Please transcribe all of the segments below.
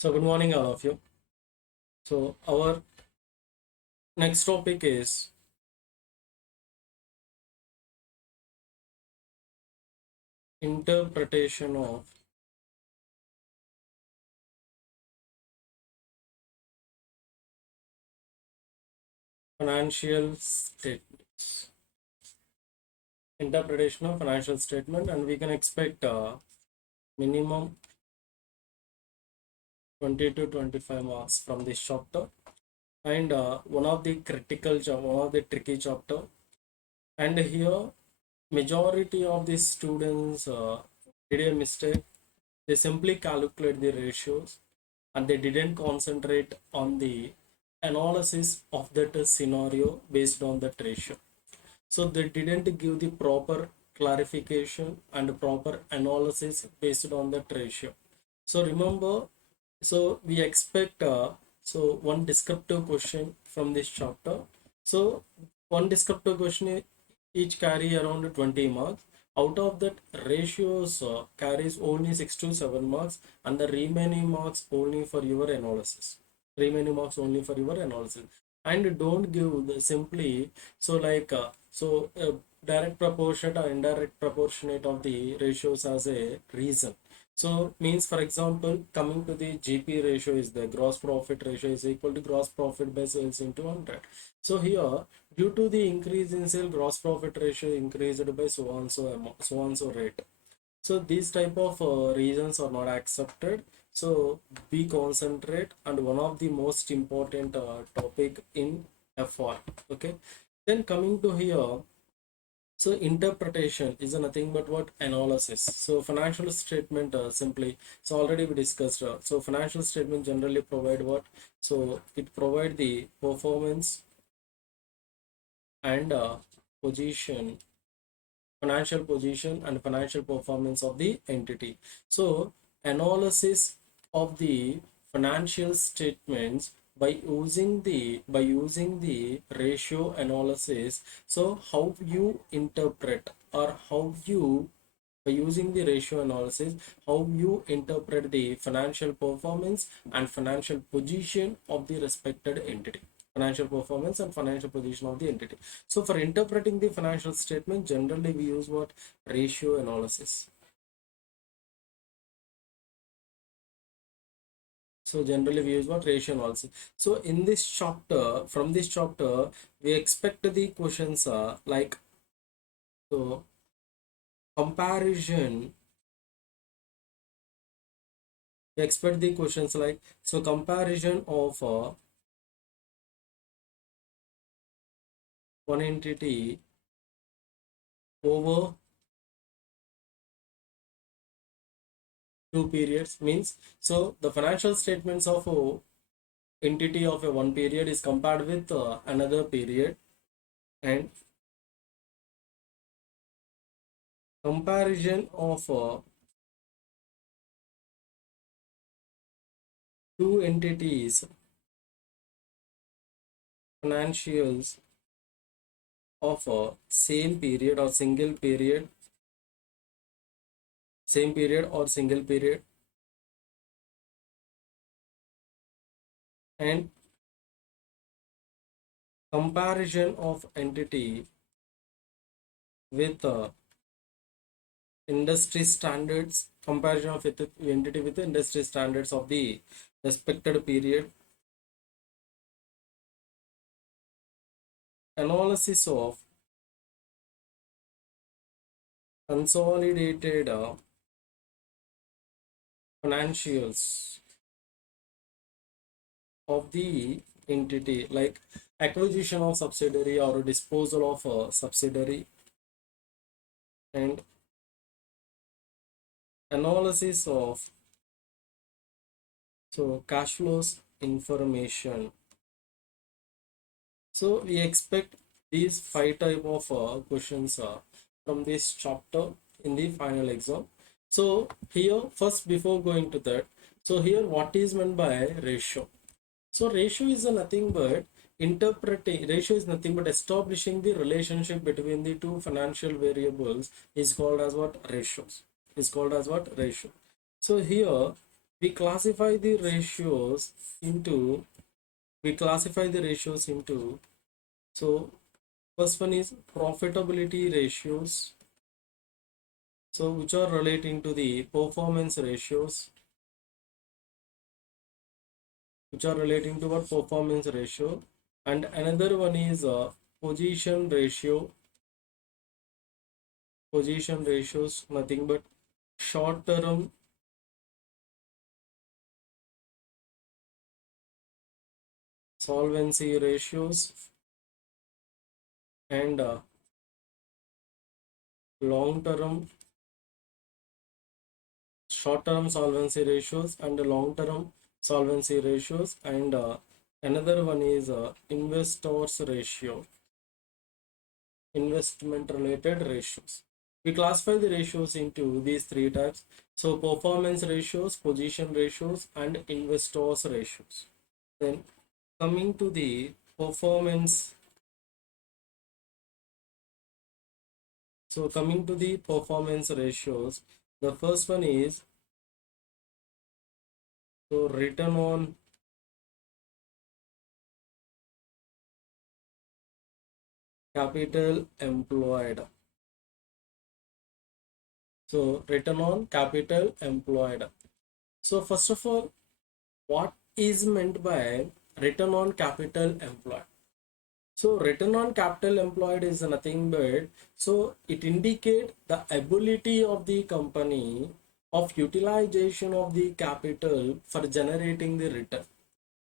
So good morning, all of you. So our next topic is interpretation of financial statements. Interpretation of financial statement, and we can expect minimum 20 to 25 marks from this chapter. And one of the one of the tricky chapter. And here, majority of the students did a mistake. They simply calculate the ratios and they didn't concentrate on the analysis of that scenario based on that ratio. So they didn't give the proper clarification and proper analysis based on that ratio. So remember, so we expect one descriptive question from this chapter. So one descriptive question each carry around 20 marks. Out of that, ratios carries only 6 to 7 marks, and the remaining marks only for your analysis. Remaining marks only for your analysis. And don't give the simply direct proportionate or indirect proportionate of the ratios as a reason. So means, for example, coming to the GP ratio is the gross profit ratio is equal to gross profit by sales into 100. So here, due to the increase in sale, gross profit ratio increased by so on so rate. So these type of reasons are not accepted. So be concentrate, and one of the most important topic in FR. Okay. Then coming to here, so interpretation is nothing but what analysis. So financial statement simply. So already we discussed. So financial statement generally provide what? So it provide the performance and position, financial position and financial performance of the entity. So analysis of the financial statements by using the ratio analysis. So how you interpret, or how you, by using the ratio analysis, how you interpret the financial performance and financial position of the respected entity. Financial performance and financial position of the entity. So for interpreting the financial statement, generally we use what? Ratio analysis. So generally we use what? Ratio analysis. So in this chapter, from this chapter, we expect the questions like, so comparison. We expect the questions like, so comparison of one entity over two periods means, so the financial statements of a entity of a one period is compared with another period, and comparison of two entities financials of a same period or single period, same period or single period, and comparison of entity with industry standards, comparison of entity with the industry standards of the respected period, analysis of consolidated financials of the entity, like acquisition of subsidiary or disposal of a subsidiary, and analysis of so cash flows information. So we expect these five type of questions from this chapter in the final exam. So here, first before going to that, so here what is meant by ratio? So ratio is nothing but ratio is nothing but establishing the relationship between the two financial variables is called as what? Ratios. Is called as what? Ratio. So here we classify the ratios into so first one is profitability ratios, so which are relating to the performance ratios, what performance ratio, and another one is position ratio. Position ratios nothing but short term solvency ratios and long term short term solvency ratios and long term solvency ratios, and another one is investors ratio, investment related ratios. We classify the ratios into these three types, so performance ratios, position ratios, and investors ratios. Then coming to the performance, ratios, the first one is so return on capital employed. So return on capital employed. So first of all, what is meant by return on capital employed? So return on capital employed is nothing but, so it indicates the ability of the company of utilization of the capital for generating the return.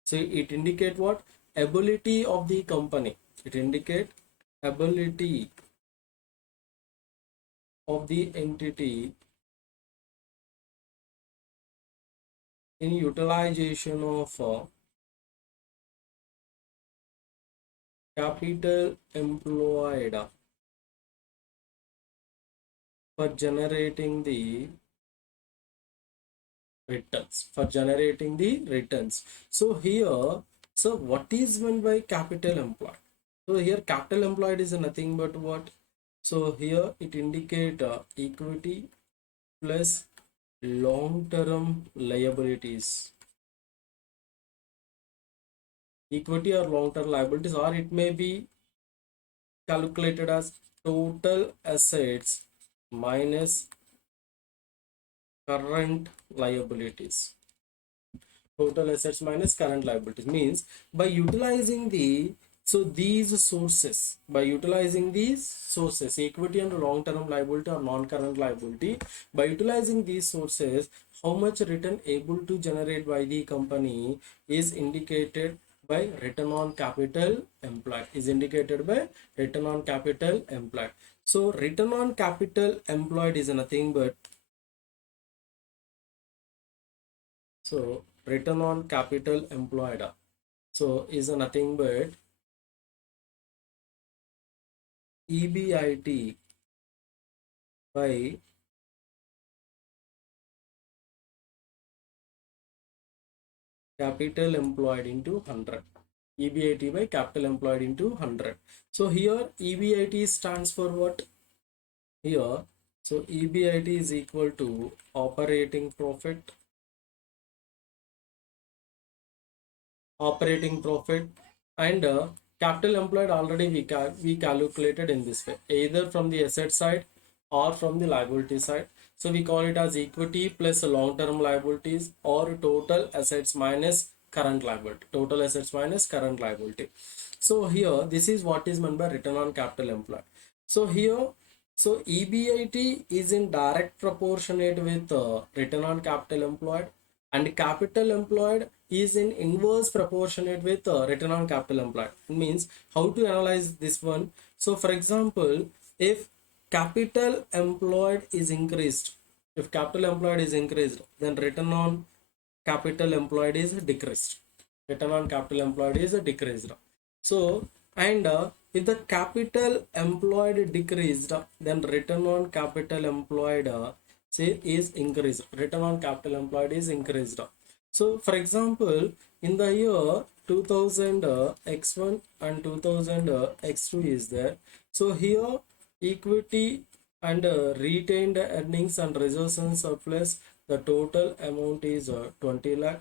So it indicate what? Ability of the company. It indicate ability of the entity in utilization of capital employed for generating the returns. So here, so what is meant by capital employed? So here capital employed is nothing but what? So here it indicate equity plus long term liabilities, equity or long term liabilities, or it may be calculated as total assets minus current liabilities. Total assets minus current liabilities means by utilizing these sources, equity and long term liability or non current liability, by utilizing these sources, how much return able to generate by the company is indicated by return on capital employed, so return on capital employed is nothing but, so return on capital employed so is nothing but EBIT by capital employed into 100. EBIT by capital employed into 100. So here EBIT stands for what? Here, so EBIT is equal to operating profit, and capital employed already we calculated in this way, either from the asset side or from the liability side. So we call it as equity plus long term liabilities, or total assets minus current liability. So here this is what is meant by return on capital employed. So here, so EBIT is in direct proportionate with return on capital employed, and capital employed is in inverse proportionate with return on capital employed. It means how to analyze this one. So for example, if capital employed is increased, then return on capital employed is decreased. So, and if the capital employed decreased, then return on capital employed say is increased. Return on capital employed is increased. So, for example, in the year 2000 X1 and 2000 X2 is there. So here equity and retained earnings and reserves and surplus, the total amount is 20 lakh.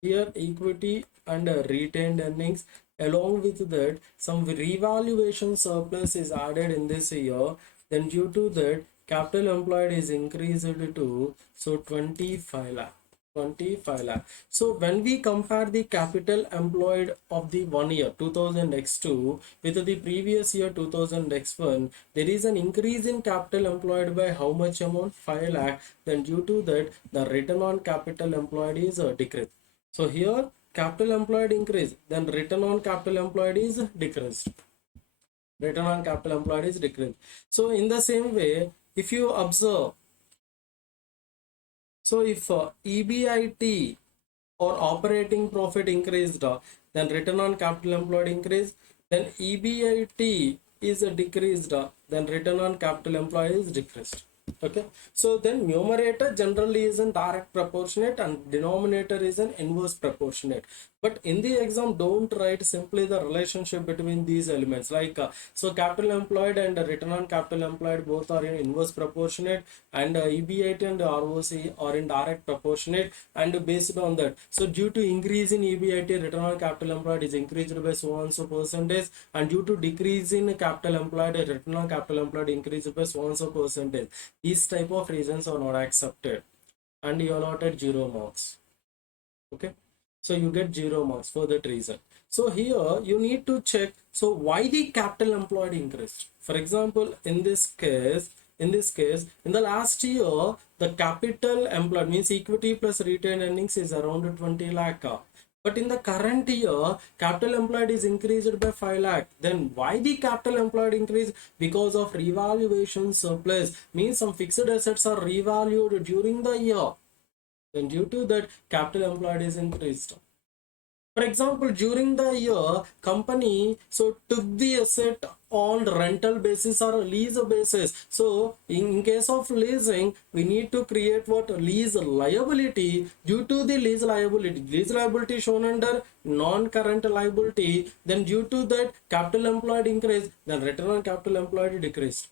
Here equity and retained earnings, along with that some revaluation surplus is added in this year. Then due to that capital employed is increased to 25 lakh. 25 lakh. So when we compare the capital employed of the 1 year 2000 x2 with the previous year 2000 x1, there is an increase in capital employed by how much amount? 5 lakh. Then due to that the return on capital employed is decreased. So here capital employed increase, then return on capital employed is decreased. Return on capital employed is decreased. So in the same way, if you observe, so if EBIT or operating profit increased, then return on capital employed increased. Then EBIT is decreased, then return on capital employed is decreased. Okay, so then numerator generally is in direct proportionate and denominator is an inverse proportionate. But in the exam, don't write simply the relationship between these elements, like so capital employed and return on capital employed both are in inverse proportionate, and EBIT and ROC are in direct proportionate, and based on that, so due to increase in EBIT, return on capital employed is increased by so and so percentage, and due to decrease in capital employed, return on capital employed increased by so and so percentage. These type of reasons are not accepted, and you allotted 0 marks. Okay, so you get 0 marks for that reason. So here you need to check, so why the capital employed increased. For example, in this case, in the last year, the capital employed means equity plus retained earnings is around 20 lakh. But in the current year, capital employed is increased by 5 lakh. Then why the capital employed increase? Because of revaluation surplus, means some fixed assets are revalued during the year. Then due to that, capital employed is increased. For example, during the year, company took the asset on rental basis or lease basis. So in case of leasing, we need to create what? Lease liability. Due to the lease liability shown under non-current liability, then due to that capital employed increase, then return on capital employed decreased.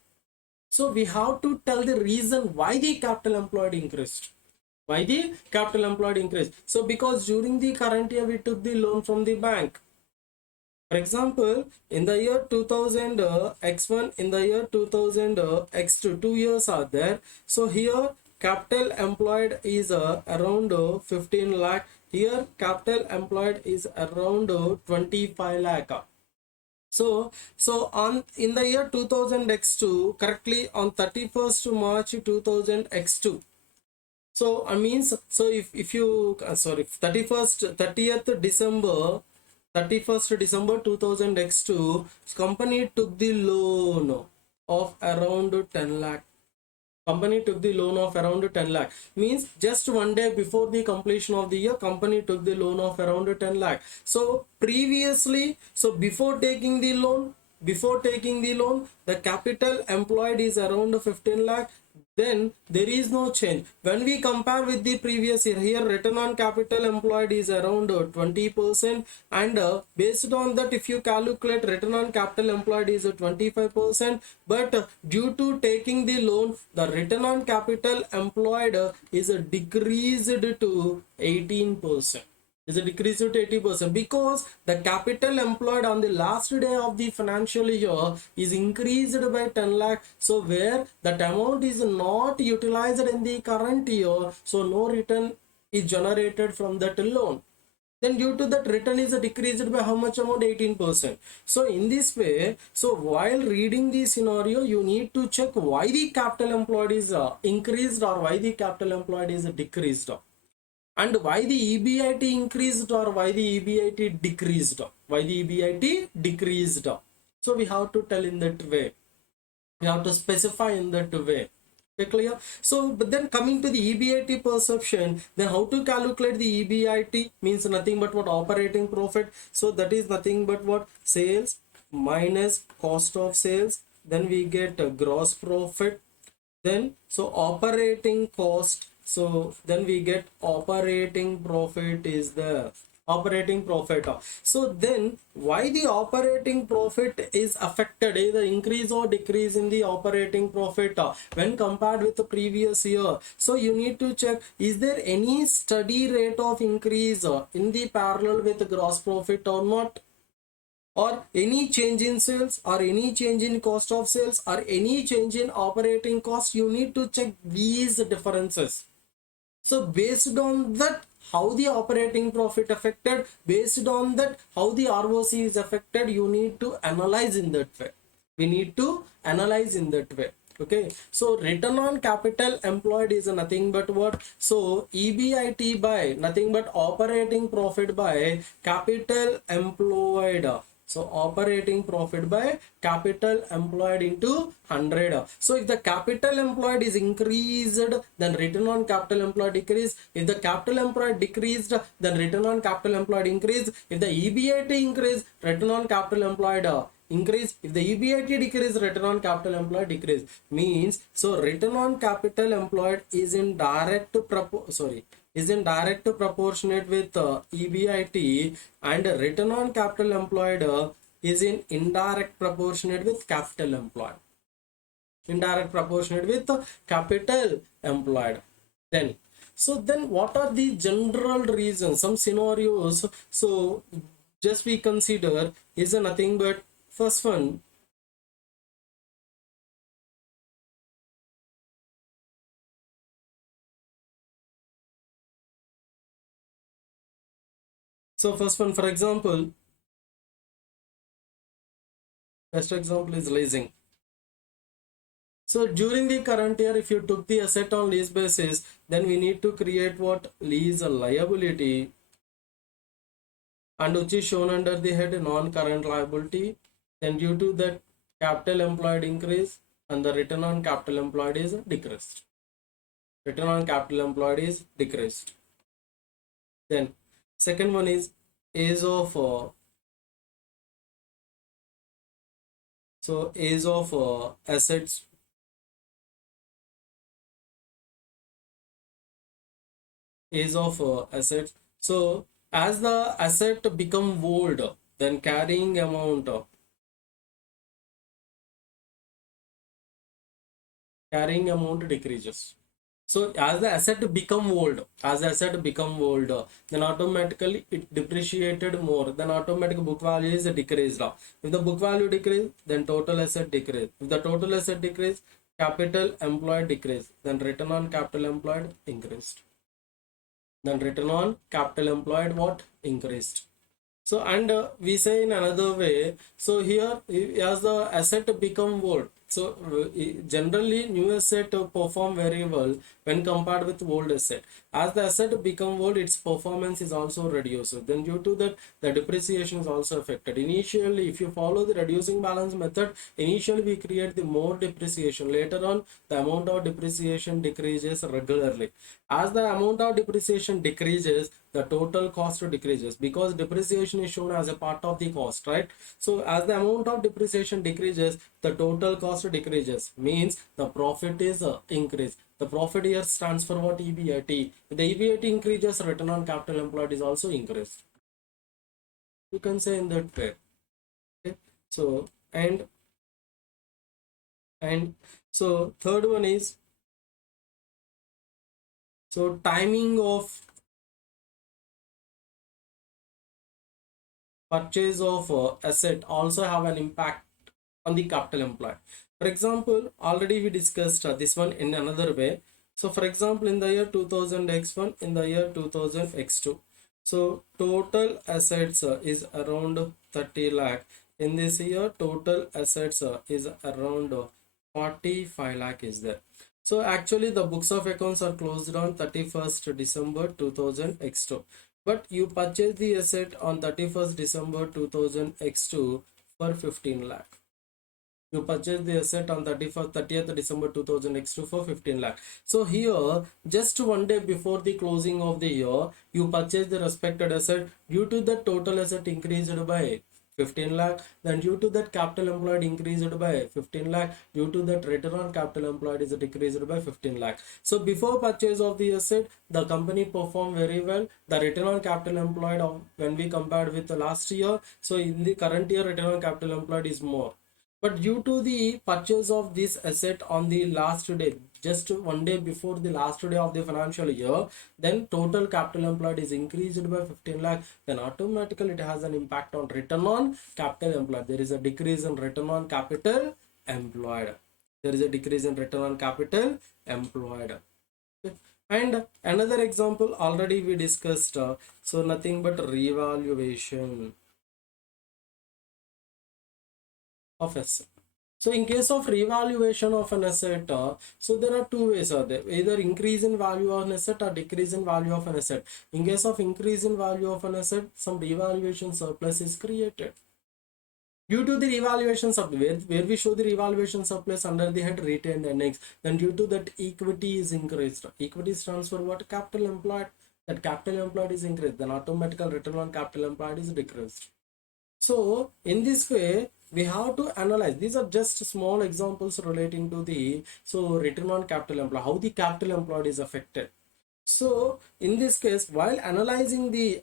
So we have to tell the reason why the capital employed increased. Why the capital employed increased? So because during the current year we took the loan from the bank. For example, in the year 2000 x1, in the year 2000 x2, 2 years are there. So here capital employed is around 15 lakh. Here capital employed is around 25 lakh. So on in the year 2000 x2, correctly on 31st March 2000 x2. So I means, so if you sorry, 30th December 2000 x2, company took the loan of around 10 lakh. Company took the loan of around 10 lakh, means just one day before the completion of the year, company took the loan of around 10 lakh. So previously, so before taking the loan, the capital employed is around 15 lakh. Then there is no change. When we compare with the previous year, here return on capital employed is around 20%, and based on that, if you calculate, return on capital employed is 25%, but due to taking the loan, the return on capital employed is decreased to 18%. Is a decrease to 80%, because the capital employed on the last day of the financial year is increased by 10 lakh. So where that amount is not utilized in the current year, so no return is generated from that loan. Then due to that, return is decreased by how much amount? 18%. So in this way, so while reading the scenario, you need to check why the capital employed is increased or why the capital employed is decreased, and why the EBIT increased or why the EBIT decreased. Why the EBIT decreased. So we have to tell in that way. We have to specify in that way. Okay, clear? So, but then coming to the EBIT perception, then how to calculate the EBIT? Means nothing but what? Operating profit. So that is nothing but what? Sales minus cost of sales. Then we get gross profit. Then so operating cost, so then we get operating profit is there. operating profit. So then why the operating profit is affected, either increase or decrease in the operating profit when compared with the previous year? So you need to check, is there any steady rate of increase in the parallel with the gross profit or not, or any change in sales, or any change in cost of sales, or any change in operating cost. You need to check these differences. So based on that, how the operating profit affected, based on that, how the ROC is affected, you need to analyze in that way. We need to analyze in that way. Okay, so return on capital employed is nothing but what? So EBIT by nothing but operating profit by capital employed. So operating profit by capital employed into 100. So if the capital employed is increased, then return on capital employed decrease. If the capital employed decreased, then return on capital employed increase. If the EBIT increase, return on capital employed increase. If the EBIT decrease, return on capital employed decrease. Means, so return on capital employed is in direct proportionate with EBIT, and return on capital employed is in indirect proportionate with capital employed. Indirect proportionate with capital employed. Then what are the general reasons, some scenarios? So just we consider is a nothing but first one. So first one, for example, best example is leasing. So during the current year, if you took the asset on lease basis, then we need to create what? Lease liability, and which is shown under the head non-current liability. Then due to that, capital employed increase and the return on capital employed is decreased. Return on capital employed is decreased. Then second one is age of assets. Age of assets. So as the asset become old, then carrying amount decreases. So as the asset become old, then automatically it depreciated more. Then automatic book value is decreased. If the book value decrease, then total asset decrease. If the total asset decrease, capital employed decrease. Then return on capital employed increased. Then return on capital employed what? Increased. So and we say in another way, so here as the asset become old, so generally new asset perform very well when compared with old asset. As the asset become old, its performance is also reduced. Then due to that, the depreciation is also affected. Initially, if you follow the reducing balance method, initially we create the more depreciation. Later on, the amount of depreciation decreases regularly. As the amount of depreciation decreases, the total cost decreases, because depreciation is shown as a part of the cost, right? So as the amount of depreciation decreases, the total cost decreases, means the profit is increased. The profit here stands for what? EBIT. If the EBIT increases, return on capital employed is also increased. You can say in that way. Okay. So and so third one is, so timing of purchase of asset also have an impact on the capital employed. For example, already we discussed this one in another way. So for example, in the year 2000 X1, in the year 2000 X2, so total assets is around 30 lakh. In this year, total assets is around 45 lakh is there. So actually the books of accounts are closed on 31st December 2000 X2, but you purchase the asset on 31st December 2000 X2 for 15 lakh. You purchase the asset on 30th December 2000 X2 for 15 lakh. So here, just one day before the closing of the year, you purchase the respected asset. Due to the total asset increased by 15 lakh. Then due to that capital employed increased by 15 lakh. Due to that return on capital employed is decreased by 15 lakh. So before purchase of the asset, the company performed very well. The return on capital employed when we compared with the last year, so in the current year return on capital employed is more. But due to the purchase of this asset on the last day, just one day before the last day of the financial year, then total capital employed is increased by 15 lakh. Then automatically it has an impact on return on capital employed. There is a decrease in return on capital employed. There is a decrease in return on capital employed. And another example already we discussed. So nothing but revaluation of asset. So in case of revaluation of an asset, so there are two ways are there, either increase in value of an asset or decrease in value of an asset. In case of increase in value of an asset, some revaluation surplus is created. Due to the revaluation surplus, where we show the revaluation surplus under the head retained earnings, then due to that equity is increased. Equity stands for what? Capital employed. That capital employed is increased, then automatical return on capital employed is decreased. So in this way, we have to analyze. These are just small examples relating to the return on capital employed, how the capital employed is affected. So in this case, while analyzing the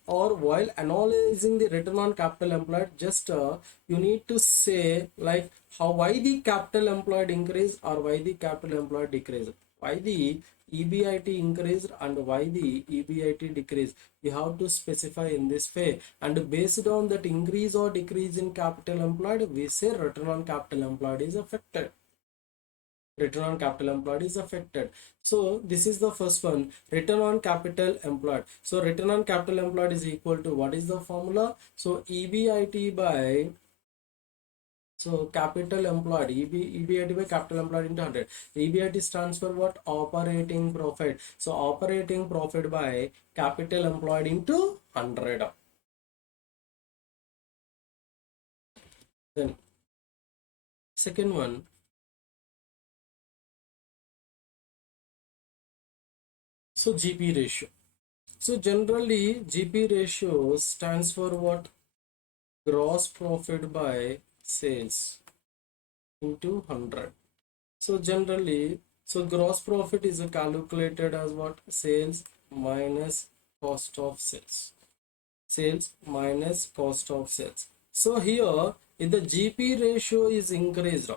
return on capital employed, just you need to say like why the capital employed increased or why the capital employed decreased, why the EBIT increased and why the EBIT decreased. We have to specify in this way, and based on that increase or decrease in capital employed, we say return on capital employed is affected. Return on capital employed is affected. So this is the first one, return on capital employed. So return on capital employed is equal to, what is the formula? So EBIT by capital employed, EBIT by capital employed into 100. EBIT stands for what? Operating profit. So operating profit by capital employed into 100. Then second one, so GP ratio. So generally GP ratio stands for what? Gross profit by sales into 100. So generally, so gross profit is calculated as what? Sales minus cost of sales. Sales minus cost of sales. So here, if the GP ratio is increased,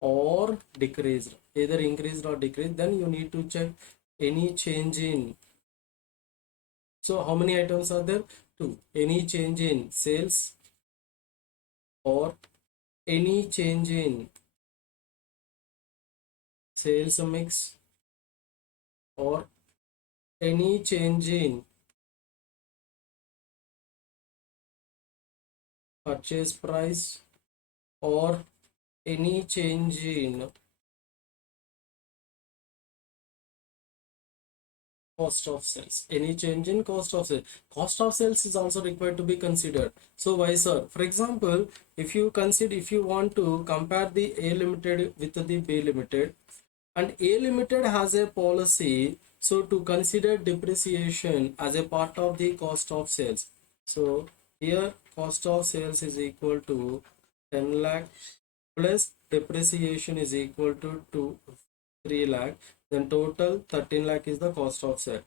or decreased, either increased or decreased, then you need to check any change in. So how many items are there? Two. Any change in sales or any change in sales mix or any change in purchase price or any change in cost of sales. Any change in cost of sales. Cost of sales is also required to be considered. So why, sir? For example, if you want to compare the A limited with the B limited, and A limited has a policy so to consider depreciation as a part of the cost of sales. So here cost of sales is equal to 10 lakh plus depreciation is equal to 3 lakh, then total 13 lakh is the cost of sale.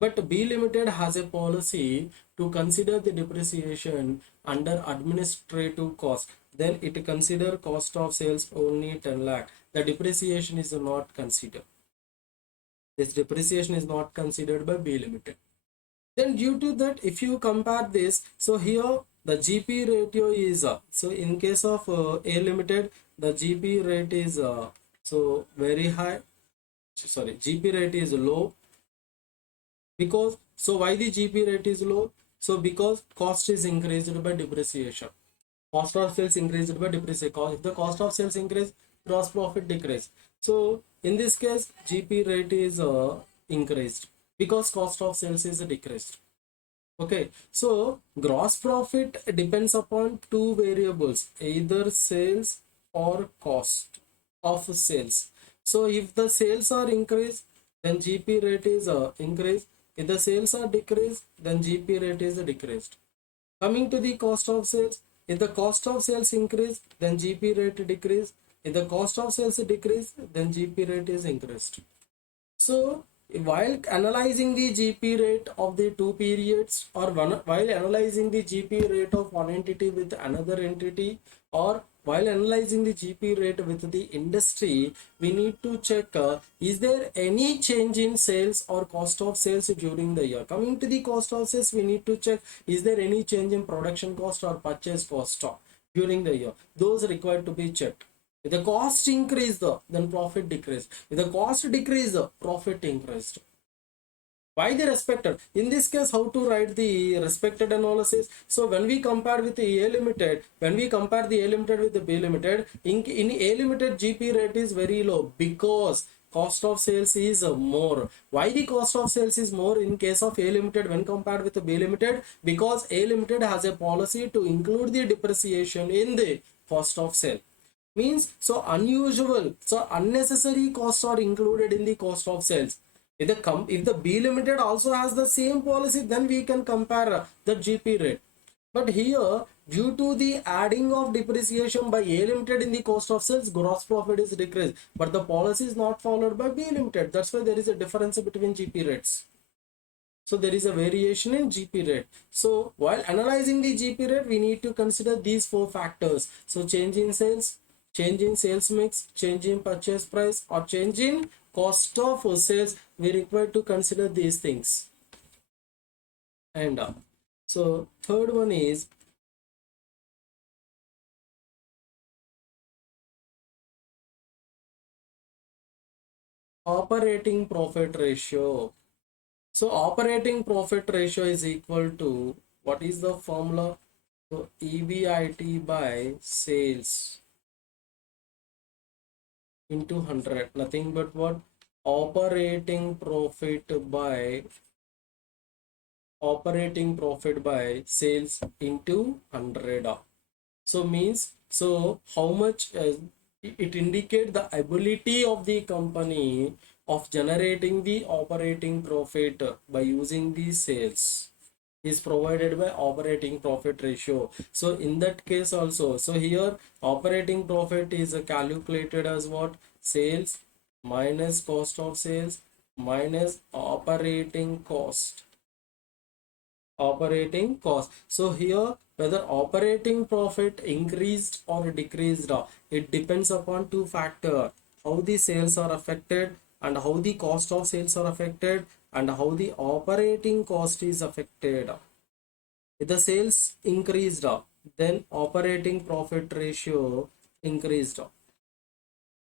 But B limited has a policy to consider the depreciation under administrative cost, then it consider cost of sales only 10 lakh. The depreciation is not considered. This depreciation is not considered by B limited. Then due to that, if you compare this, so here the GP ratio is so in case of A limited, the GP rate is so very high. Sorry, GP rate is low, because so why the GP rate is low? So because cost is increased by depreciation. Cost of sales increased by depreciation. If the cost of sales increase, gross profit decrease. So in this case, GP rate is increased because cost of sales is decreased. Okay, so gross profit depends upon two variables, either sales or cost of sales. So if the sales are increased, then GP rate is increased. If the sales are decreased, then GP rate is decreased. Coming to the cost of sales, if the cost of sales increase, then GP rate decrease. If the cost of sales decrease, then GP rate is increased. So while analyzing the GP rate of the two periods, or while analyzing the GP rate of one entity with another entity, or while analyzing the GP rate with the industry, we need to check is there any change in sales or cost of sales during the year. Coming to the cost of sales, we need to check is there any change in production cost or purchase cost during the year. Those required to be checked. If the cost increased, then profit decreased. If the cost decreased, profit increased. Why the respected? In this case, how to write the respected analysis? So when we compare with the A limited, when we compare the A limited with the B limited, in A limited GP rate is very low because cost of sales is more. Why the cost of sales is more in case of A limited when compared with the B limited? Because A limited has a policy to include the depreciation in the cost of sale. Means so unusual, so unnecessary costs are included in the cost of sales. If the B limited also has the same policy, then we can compare the GP rate. But here, due to the adding of depreciation by A limited in the cost of sales, gross profit is decreased, but the policy is not followed by B limited. That's why there is a difference between GP rates. So there is a variation in GP rate. So while analyzing the GP rate, we need to consider these four factors. So change in sales, change in sales mix, change in purchase price, or change in cost of sales. We require to consider these things. And so third one is operating profit ratio. So operating profit ratio is equal to, what is the formula? So EBIT by sales into 100, nothing but what? Operating profit by sales into 100. So means, so how much it indicate the ability of the company of generating the operating profit by using the sales is provided by operating profit ratio. So in that case also, so here operating profit is calculated as what? Sales minus cost of sales minus operating cost. So here whether operating profit increased or decreased, it depends upon two factors: how the sales are affected and how the cost of sales are affected and how the operating cost is affected. If the sales increased, then operating profit ratio increased,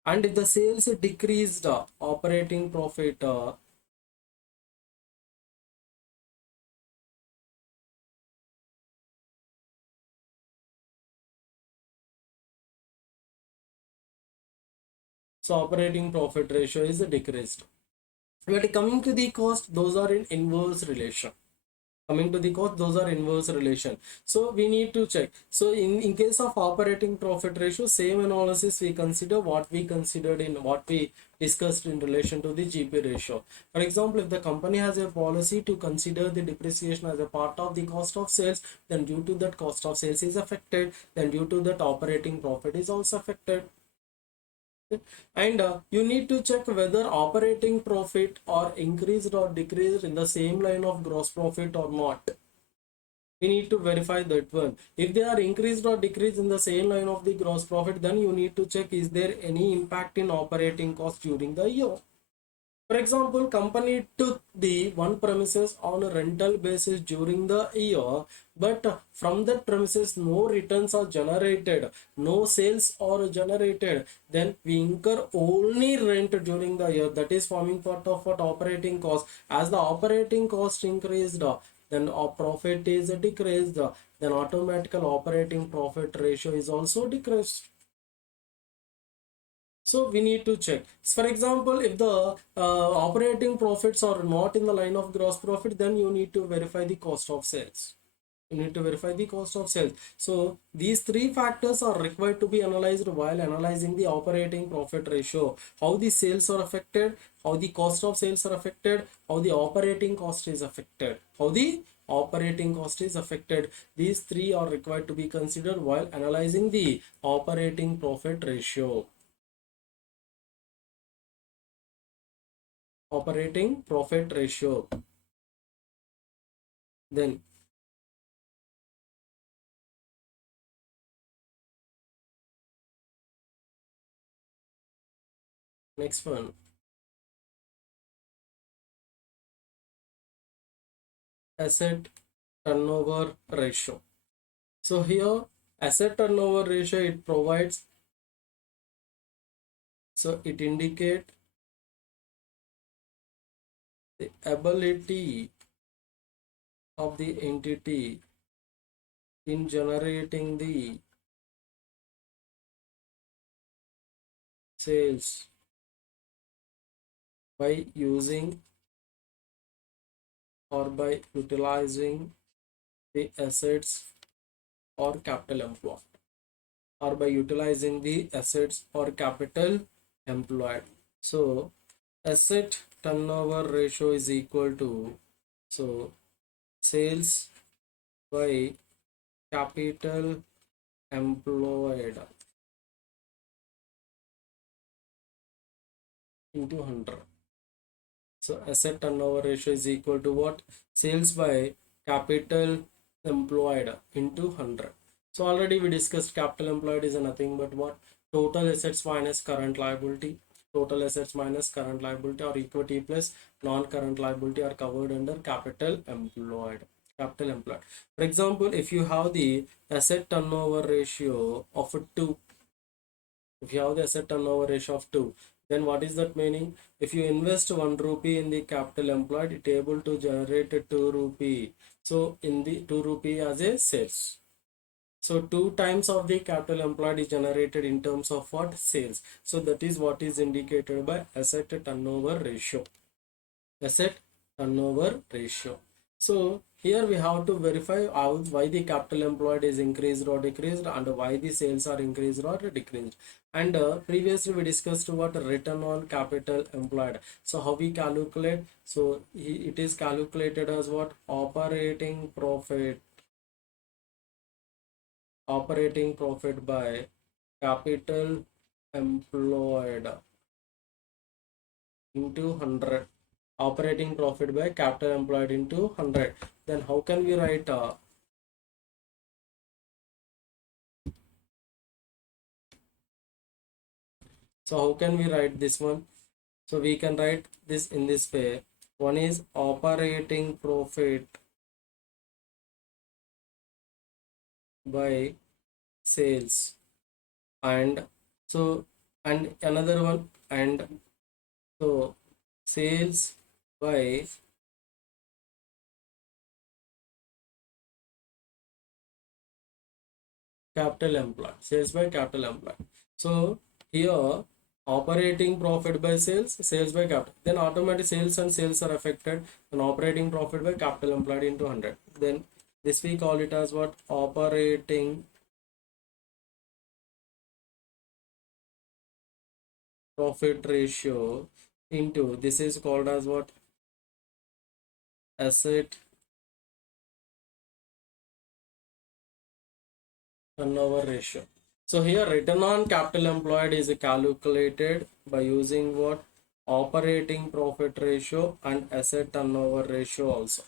and if the sales decreased, operating profit so operating profit ratio is decreased. But coming to the cost, those are in inverse relation. Coming to the cost, those are inverse relation. So we need to check. So in case of operating profit ratio, same analysis we consider what we considered in what we discussed in relation to the GP ratio. For example, if the company has a policy to consider the depreciation as a part of the cost of sales, then due to that cost of sales is affected, then due to that operating profit is also affected. And you need to check whether operating profit are increased or decreased in the same line of gross profit or not. We need to verify that one. If they are increased or decreased in the same line of the gross profit, then you need to check is there any impact in operating cost during the year. For example, company took the one premises on a rental basis during the year, but from that premises no returns are generated, no sales are generated, then we incur only rent during the year. That is forming part of what? Operating cost. As the operating cost increased, then our profit is decreased, then automatical operating profit ratio is also decreased. So we need to check. For example, if the operating profits are not in the line of gross profit, then you need to verify the cost of sales. You need to verify the cost of sales. So these three factors are required to be analyzed while analyzing the operating profit ratio. How the sales are affected, how the cost of sales are affected, how the operating cost is affected, how the operating cost is affected. These three are required to be considered while analyzing the operating profit ratio. Operating profit ratio. Then next one, asset turnover ratio. So here asset turnover ratio, it provides, so it indicate the ability of the entity in generating the sales by using or by utilizing the assets or capital employed, or by utilizing the assets or capital employed. So asset turnover ratio is equal to, so sales by capital employed into 100. So asset turnover ratio is equal to what? Sales by capital employed into 100. So already we discussed capital employed is nothing but what? Total assets minus current liability. Total assets minus current liability or equity plus non-current liability are covered under capital employed. Capital employed. For example, if you have the asset turnover ratio of 2, if you have the asset turnover ratio of 2, then what is that meaning? If you invest 1 rupee in the capital employed, it able to generate a 2 rupee. So in the 2 rupee as a sales. So 2 times of the capital employed is generated in terms of what? Sales. So that is what is indicated by asset turnover ratio. Asset turnover ratio. So here we have to verify how, why the capital employed is increased or decreased, and why the sales are increased or decreased. And previously we discussed what return on capital employed. So how we calculate? So it is calculated as what? Operating profit. Operating profit by capital employed into 100. Operating profit by capital employed into 100. Then how can we write so how can we write this one? So we can write this in this way. One is operating profit by sales, and so, and another one, and so sales by capital employed. Sales by capital employed. So here operating profit by sales, sales by capital. Then automatic sales and sales are affected. And operating profit by capital employed into 100. Then this we call it as what? Operating profit ratio into, this is called as what? Asset turnover ratio. So here return on capital employed is calculated by using what? Operating profit ratio and asset turnover ratio also.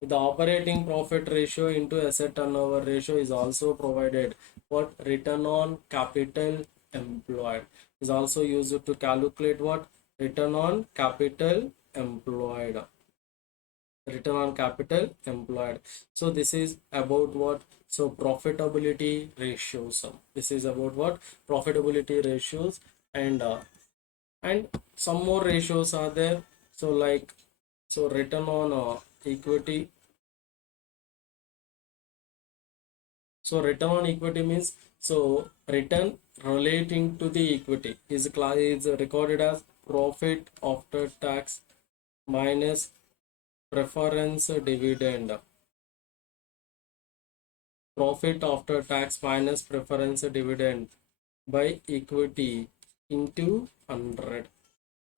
The operating profit ratio into asset turnover ratio is also provided. What? Return on capital employed is also used to calculate what? Return on capital employed. Return on capital employed. So this is about what? So profitability ratios. This is about what? Profitability ratios. And some more ratios are there. So like, so return on equity. So return on equity means, so return relating to the equity is recorded as profit after tax minus preference dividend. profit after tax minus preference dividend by equity into 100.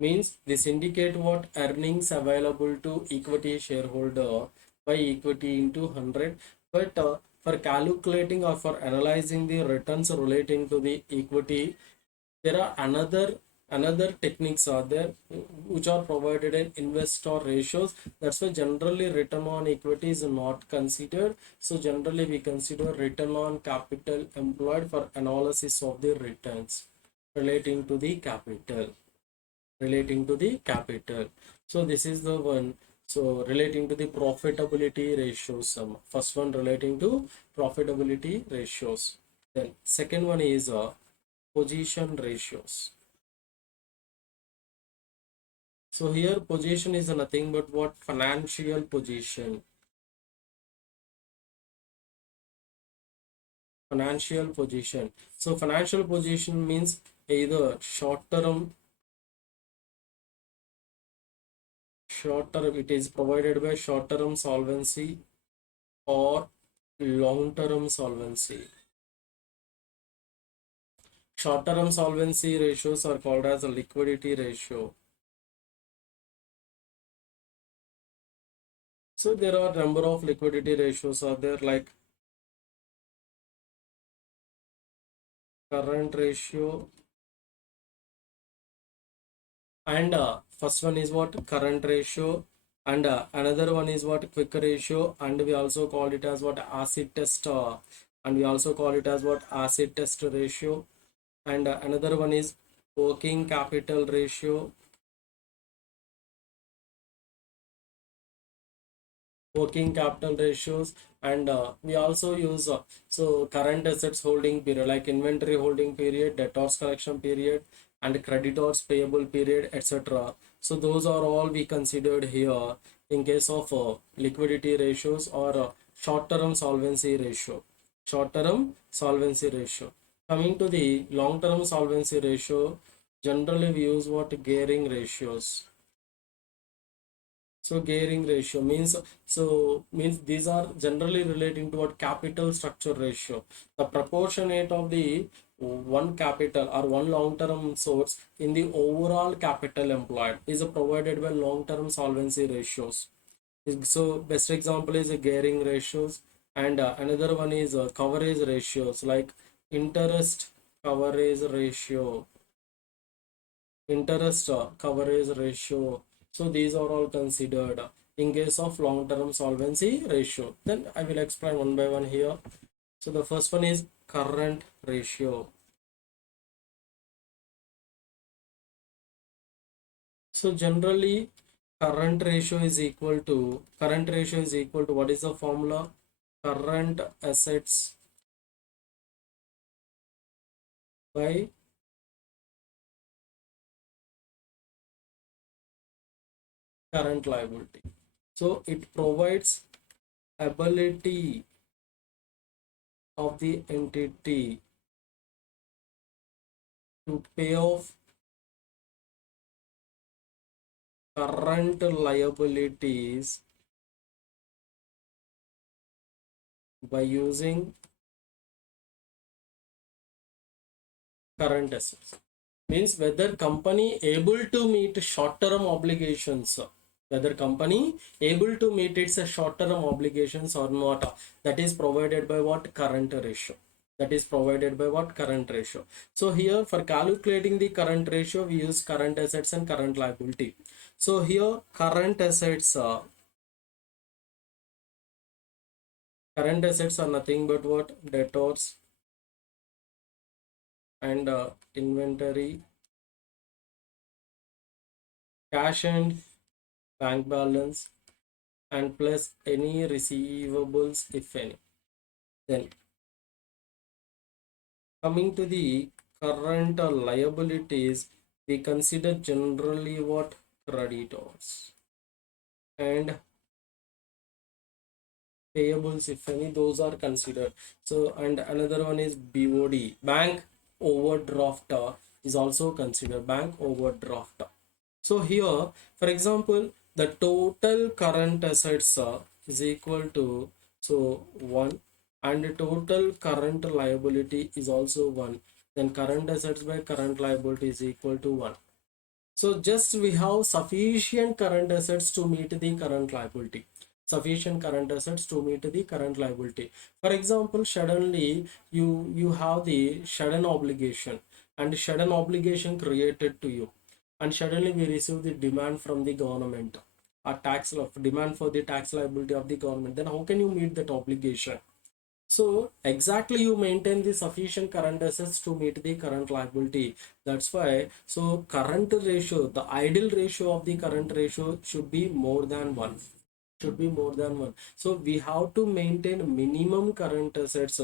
Means this indicate what earnings available to equity shareholder by equity into 100. But for calculating or for analyzing the returns relating to the equity, there are another techniques are there which are provided in investor ratios. That's why generally return on equity is not considered. So generally we consider return on capital employed for analysis of the returns relating to the capital. So this is the one. So relating to the profitability ratios, first one relating to profitability ratios. Then second one is position ratios. So here position is nothing but what financial position. Financial position. So financial position means either short term it is provided by short term solvency or long term solvency. Short term solvency ratios are called as a liquidity ratio. So there are number of liquidity ratios are there, like current ratio, and first one is what current ratio, and another one is what quick ratio, and we also call it as what acid test, and we also call it as what acid test ratio, and another one is working capital ratio, working capital ratios, and we also use so current assets holding period, like inventory holding period, debtors collection period, and creditors payable period, etc. So those are all we considered here in case of liquidity ratios or short-term solvency ratio. Short-term solvency ratio. Coming to the long-term solvency ratio, generally we use what gearing ratios. So gearing ratio means these are generally relating to what capital structure ratio. The proportionate of the one capital or one long-term source in the overall capital employed is provided by long-term solvency ratios. So best example is gearing ratios, and another one is coverage ratios, like interest coverage ratio, interest coverage ratio. So these are all considered in case of long-term solvency ratio. Then I will explain one by one here. So the first one is current ratio. So generally current ratio is equal to what is the formula? Current assets by current liability. So it provides ability of the entity to pay off current liabilities by using current assets. Means whether company able to meet short-term obligations, whether company able to meet its short-term obligations or not, that is provided by what current ratio. That is provided by what current ratio. So here for calculating the current ratio we use current assets and current liability. So here current assets are nothing but what debtors and inventory, cash and bank balance, and plus any receivables if any. Then coming to the current liabilities, we consider generally what creditors and payables if any, those are considered. So and another one is BOD, bank overdraft, is also considered bank overdraft. So here for example the total current assets is equal to, so 1, and the total current liability is also 1. Then current assets by current liability is equal to 1. So just we have sufficient current assets to meet the current liability. Sufficient current assets to meet the current liability. For example, suddenly you have the sudden obligation, and sudden obligation created to you, and suddenly we receive the demand from the government, a tax demand for the tax liability of the government. Then how can you meet that obligation? So exactly, you maintain the sufficient current assets to meet the current liability. That's why, so current ratio, the ideal ratio of the current ratio should be more than 1. Should be more than 1. So we have to maintain minimum current assets.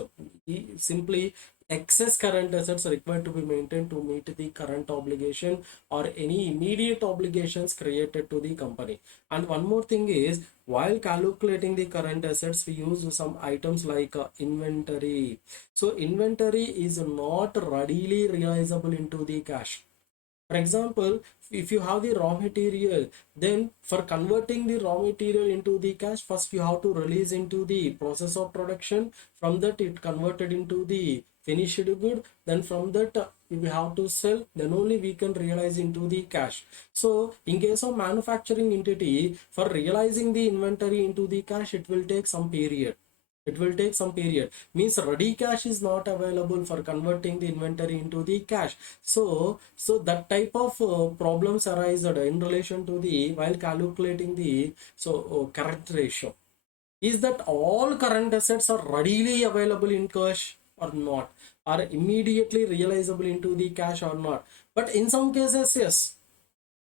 Simply excess current assets are required to be maintained to meet the current obligation or any immediate obligations created to the company. And one more thing is, while calculating the current assets, we use some items like inventory. So inventory is not readily realizable into the cash. For example, if you have the raw material, then for converting the raw material into the cash, first you have to release into the process of production. From that, it converted into the finished good. Then from that, we have to sell. Then only we can realize into the cash. So in case of manufacturing entity, for realizing the inventory into the cash, it will take some period. It will take some period. Means ready cash is not available for converting the inventory into the cash. So that type of problems arise in relation to the while calculating the current ratio. Is that all current assets are readily available in cash or not, are immediately realizable into the cash or not? But in some cases, yes.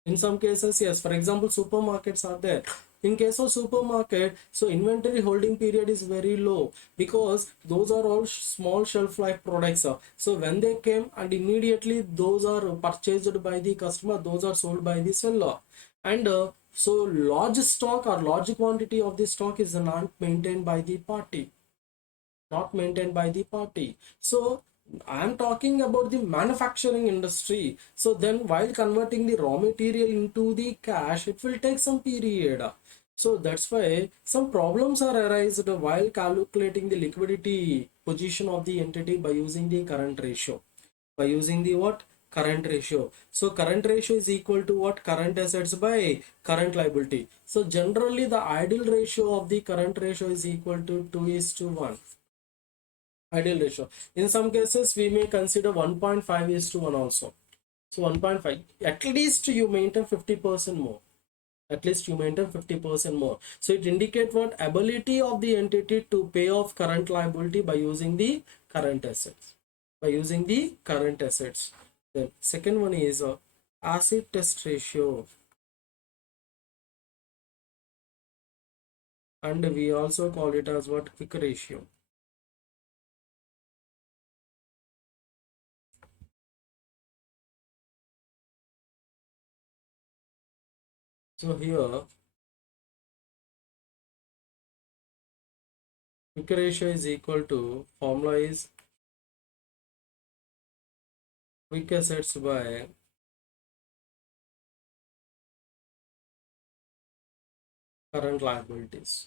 In some cases, yes. For example, supermarkets are there. In case of supermarket, so inventory holding period is very low because those are all small shelf life products. So when they came and immediately those are purchased by the customer, those are sold by the seller. And so large stock or large quantity of the stock is not maintained by the party, not maintained by the party. So I am talking about the manufacturing industry. So then while converting the raw material into the cash, it will take some period. So that's why some problems are arised while calculating the liquidity position of the entity by using the current ratio. By using the what? Current ratio. So current ratio is equal to what? Current assets by current liability. So generally the ideal ratio of the current ratio is equal to 2 is to 1. Ideal ratio. In some cases, we may consider 1.5 is to 1 also. So 1.5, at least you maintain 50% more. At least you maintain 50% more. So it indicates what? Ability of the entity to pay off current liability by using the current assets. By using the current assets. Then second one is acid test ratio. And we also call it as what? Quick ratio. So here quick ratio is equal to, formula is quick assets by current liabilities.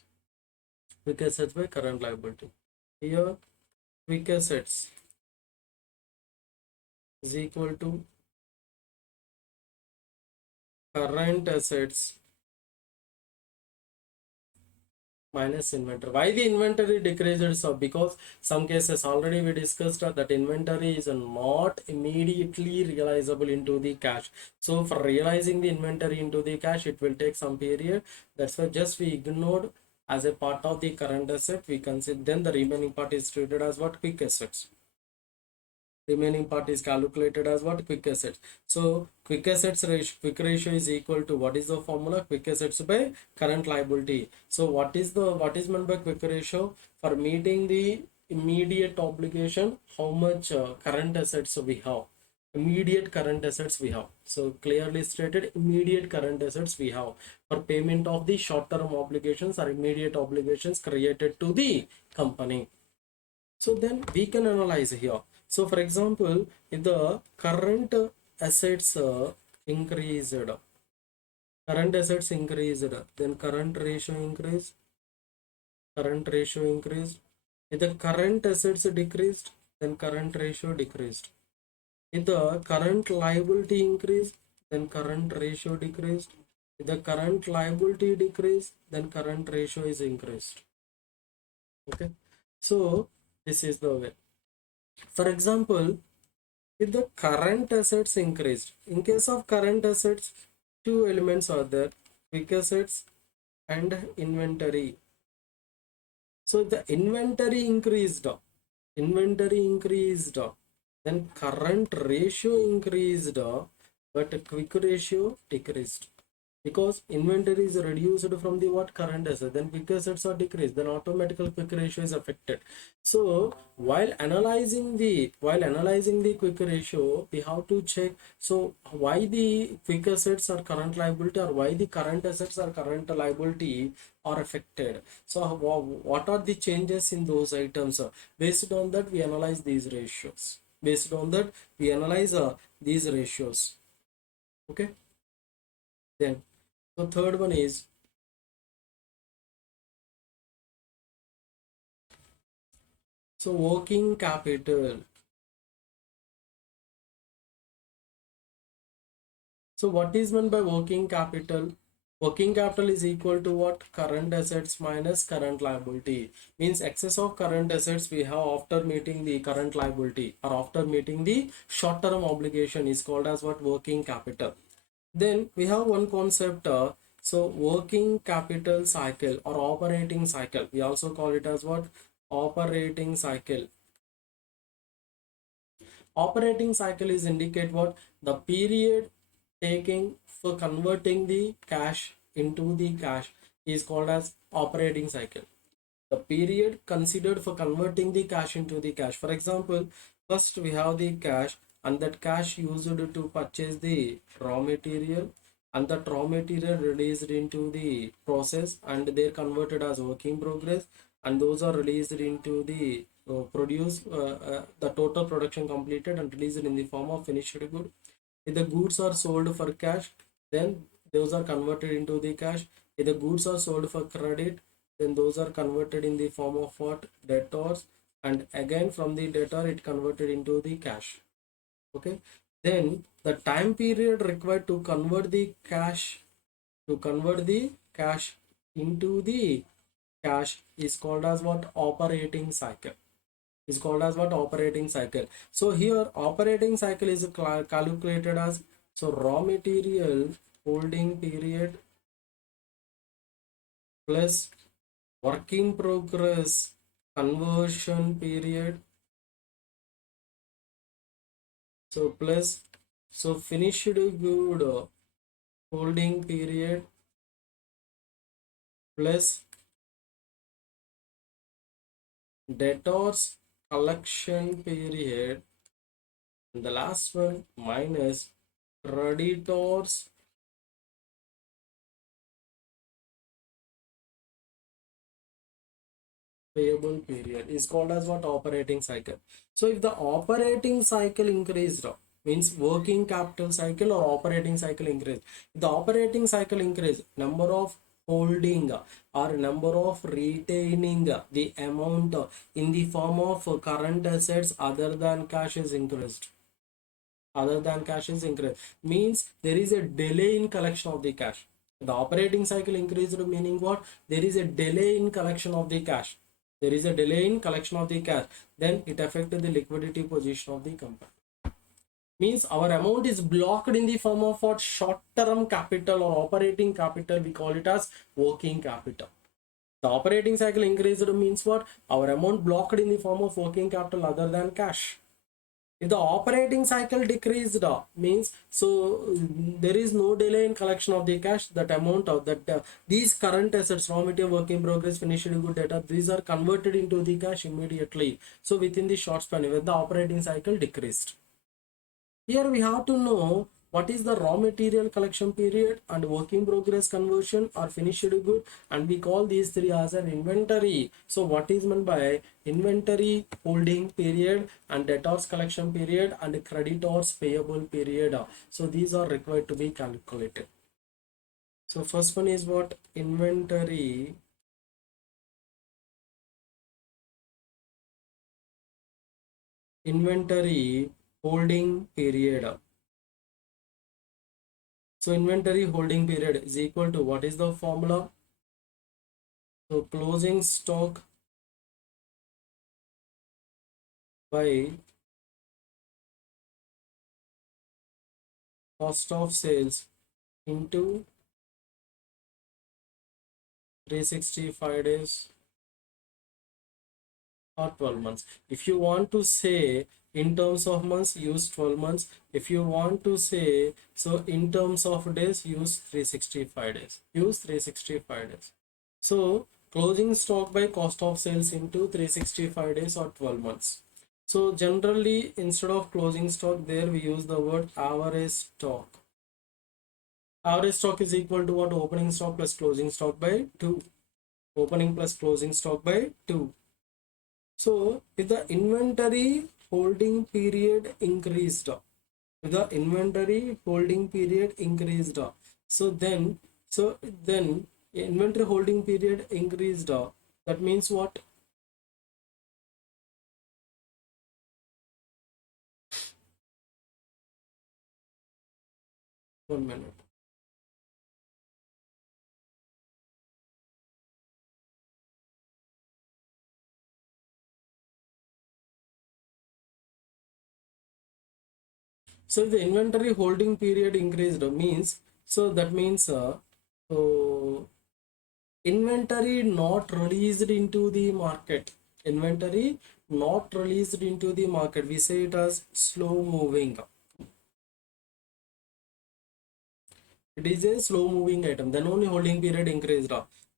Quick assets by current liability. Here quick assets is equal to current assets minus inventory. Why the inventory decreases? So because some cases already we discussed that inventory is not immediately realizable into the cash. So for realizing the inventory into the cash, it will take some period. That's why just we ignored as a part of the current asset. We consider then the remaining part is treated as what? Quick assets. Remaining part is calculated as what? Quick assets. So quick assets ratio, quick ratio is equal to, what is the formula? Quick assets by current liability. So what is meant by quick ratio? For meeting the immediate obligation, how much current assets we have? Immediate current assets we have. So clearly stated, immediate current assets we have for payment of the short term obligations or immediate obligations created to the company. So then we can analyze here. So for example, if the current assets increased, then current ratio increase, If the current assets decreased, then current ratio decreased. If the current liability increased, then current ratio decreased. If the current liability decreased, then current ratio is increased. Okay, so this is the way. For example, if the current assets increased, in case of current assets, two elements are there: quick assets and inventory. So if the inventory increased, then current ratio increased, but quick ratio decreased. Because inventory is reduced from the what current asset, then quick assets are decreased, then automatically quick ratio is affected. So while analyzing the quick ratio, we have to check, so why the quick assets are current liability, or why the current assets are current liability are affected. So what are the changes in those items? Based on that, we analyze these ratios. Based on that, we analyze these ratios. Okay, then the third one is, so working capital. So what is meant by working capital? Working capital is equal to what? Current assets minus current liability. Means excess of current assets we have after meeting the current liability, or after meeting the short-term obligation, is called as what? Working capital. Then we have one concept, so working capital cycle or operating cycle. We also call it as what? Operating cycle. Operating cycle is indicate what? The period taking for converting the cash into the cash is called as operating cycle. The period considered for converting the cash into the cash. For example, first we have the cash, and that cash used to purchase the raw material, and that raw material released into the process, and they're converted as work in progress, and those are released into the the total production completed and released in the form of finished good. If the goods are sold for cash, then those are converted into the cash. If the goods are sold for credit, then those are converted in the form of what? Debtors. And again from the debtor, it converted into the cash. Okay. Then the time period required to convert the cash into the cash is called as what? Operating cycle. Is called as what? Operating cycle. So here operating cycle is calculated as, so raw material holding period plus work in progress conversion period, so plus, so finished good holding period plus debtors collection period, and the last one minus creditors payable period, is called as what? Operating cycle. So if the operating cycle increased, means working capital cycle or operating cycle increased. If the operating cycle increased, number of holding or number of retaining the amount in the form of current assets other than cash is increased. Other than cash is increased, means there is a delay in collection of the cash. The operating cycle increased, meaning what? There is a delay in collection of the cash. There is a delay in collection of the cash, then it affected the liquidity position of the company. Means our amount is blocked in the form of what? Short term capital or operating capital, we call it as working capital. The operating cycle increased means what? Our amount blocked in the form of working capital other than cash. If the operating cycle decreased, means, so there is no delay in collection of the cash. That amount of that these current assets, raw material, work in progress, finished good data, these are converted into the cash immediately, so within the short span when the operating cycle decreased. Here we have to know what is the raw material collection period and work in progress conversion or finished good, and we call these three as an inventory. So what is meant by inventory holding period and debtors collection period and creditors payable period? So these are required to be calculated. So first one is what? Inventory inventory holding period. So inventory holding period is equal to, what is the formula? So closing stock by cost of sales into 365 days or 12 months. If you want to say in terms of months, use 12 months. If you want to say so in terms of days, use 365 days. Use 365 days. So closing stock by cost of sales into 365 days or 12 months. So generally, instead of closing stock, there we use the word average stock. Average stock is equal to what? Opening stock plus closing stock by 2. Opening plus closing stock by 2. So if the inventory holding period increased, if the inventory holding period increased, so then so then inventory holding period increased, that means what? One minute. So if the inventory holding period increased means, so that means so inventory not released into the market. Inventory not released into the market, we say it as slow moving. It is a slow moving item, then only holding period increased.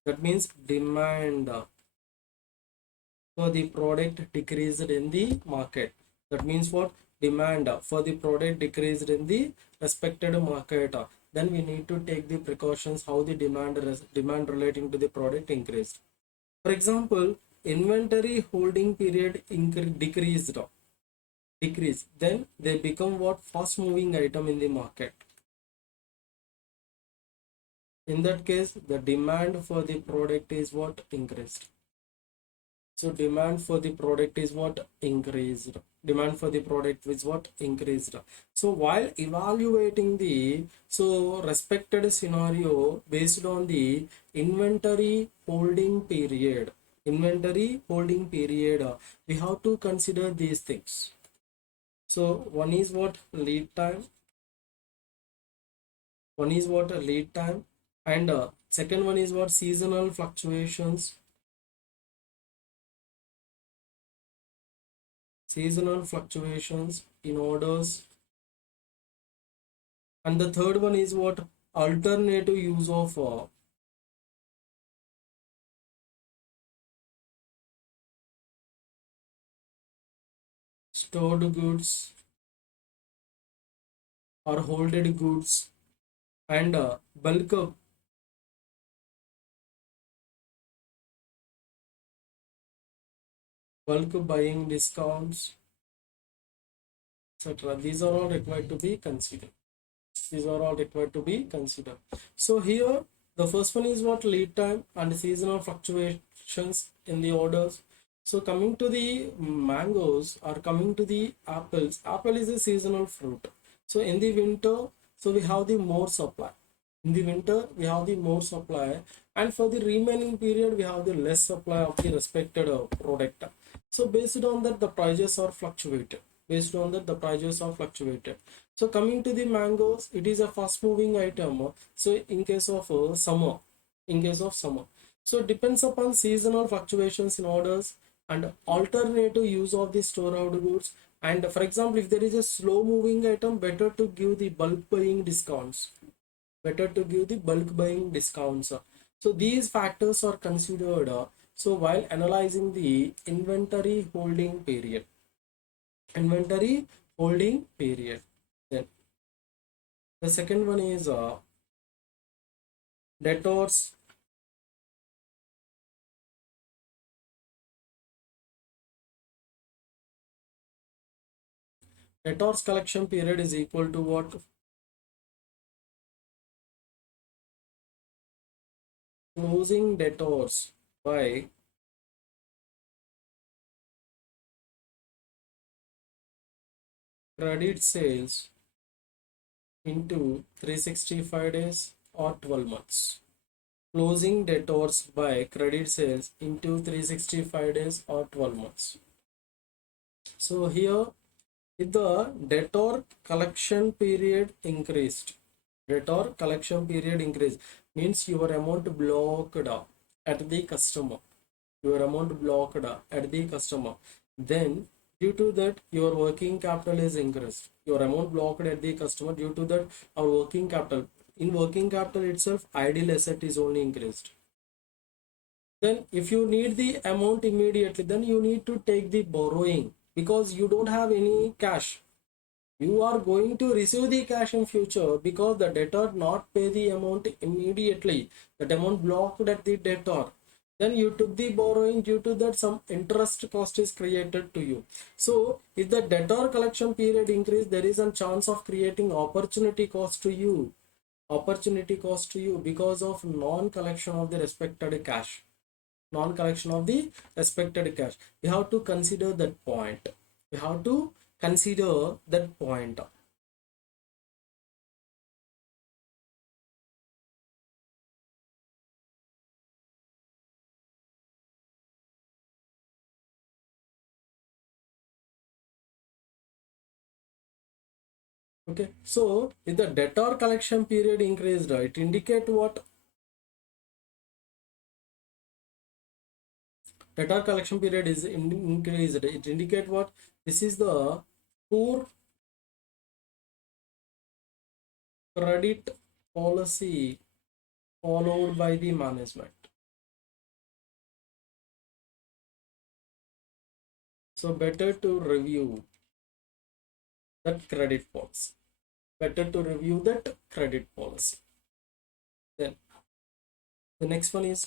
That means demand for the product decreased in the market. That means what? Demand for the product decreased in the respected market. Then we need to take the precautions how the demand relating to the product increased. For example, inventory holding period decrease, then they become what? Fast moving item in the market. In that case, the demand for the product is what? Increased. So demand for the product is what? Increased. Demand for the product is what? Increased. So while evaluating the respected scenario based on the inventory holding period, we have to consider these things. So one is what? Lead time. One is what? Lead time. And second one is what? Seasonal fluctuations. Seasonal fluctuations in orders. And the third one is what? Alternative use of stored goods or holded goods. And bulk buying discounts, etc. These are all required to be considered. These are all required to be considered. So here the first one is what? Lead time and seasonal fluctuations in the orders. So coming to the mangoes or coming to the apples, apple is a seasonal fruit. So in the winter, so we have the more supply. In the winter we have the more supply, and for the remaining period we have the less supply of the respected product. So based on that the prices are fluctuated. Based on that the prices are fluctuated. So coming to the mangoes, it is a fast moving item. So in case of summer, so it depends upon seasonal fluctuations in orders and alternative use of the store out goods. And for example, if there is a slow moving item, better to give the bulk buying discounts. Better to give the bulk buying discounts. So these factors are considered. So while analyzing the inventory holding period. Then the second one is debtors. Debtors collection period is equal to what? Closing debtors by credit sales into 365 days or 12 months. Closing debtors by credit sales into 365 days or 12 months. So here, if the debtor collection period increased, debtor collection period increased means your amount blocked at the customer, your amount blocked at the customer, then due to that your working capital is increased, your amount blocked at the customer, due to that our working capital, in working capital itself idle asset is only increased. Then if you need the amount immediately, then you need to take the borrowing because you don't have any cash. You are going to receive the cash in future because the debtor not pay the amount immediately, that amount blocked at the debtor, then you took the borrowing, due to that some interest cost is created to you. So if the debtor collection period increase, there is a chance of creating opportunity cost to you, opportunity cost to you because of non-collection of the respected cash, non-collection of the respected cash. You have to consider that point, you have to consider that point. Okay, so if the debtor collection period increased, it indicate what? Debtor collection period is increased, it indicate what? This is the poor credit policy followed by the management. So better to review that credit policy, better to review that credit policy. Then the next one is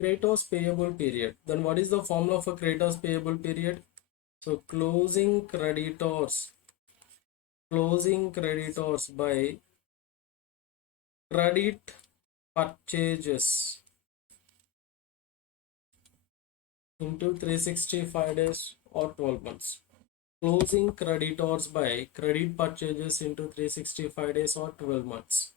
creditors payable period. Then what is the formula for creditors payable period? So closing creditors by credit purchases into 365 days or 12 months. Closing creditors by credit purchases into 365 days or 12 months.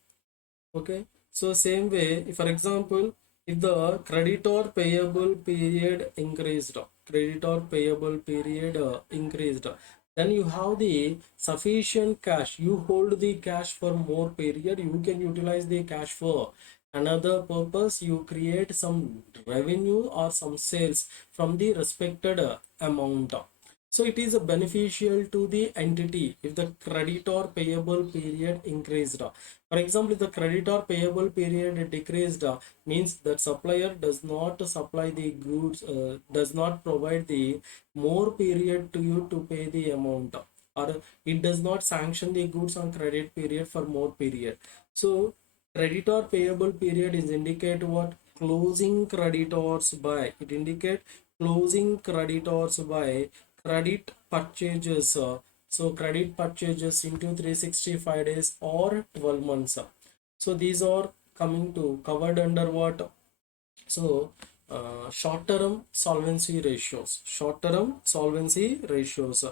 Okay, so same way, if for example, if the creditor payable period increased, creditor payable period increased, then you have the sufficient cash, you hold the cash for more period, you can utilize the cash for another purpose, you create some revenue or some sales from the respected amount. So it is beneficial to the entity if the creditor payable period increased. For example, if the creditor payable period decreased, means that supplier does not supply the goods, does not provide the more period to you to pay the amount, or it does not sanction the goods on credit period for more period. So creditor payable period is indicate what? Closing creditors by, it indicate closing creditors by credit purchases. So credit purchases into 365 days or 12 months. So these are coming to covered under what? So short-term solvency ratios, short-term solvency ratios.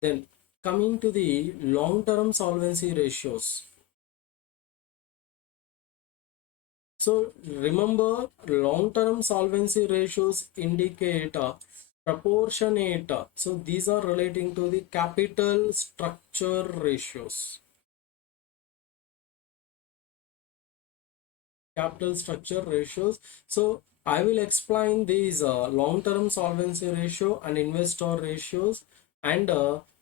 Then coming to the long-term solvency ratios. So remember, long-term solvency ratios indicate proportionate. So these are relating to the capital structure ratios. Capital structure ratios. So I will explain these long-term solvency ratio and investor ratios and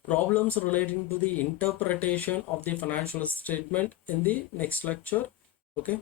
problems relating to the interpretation of the financial statement in the next lecture. Okay.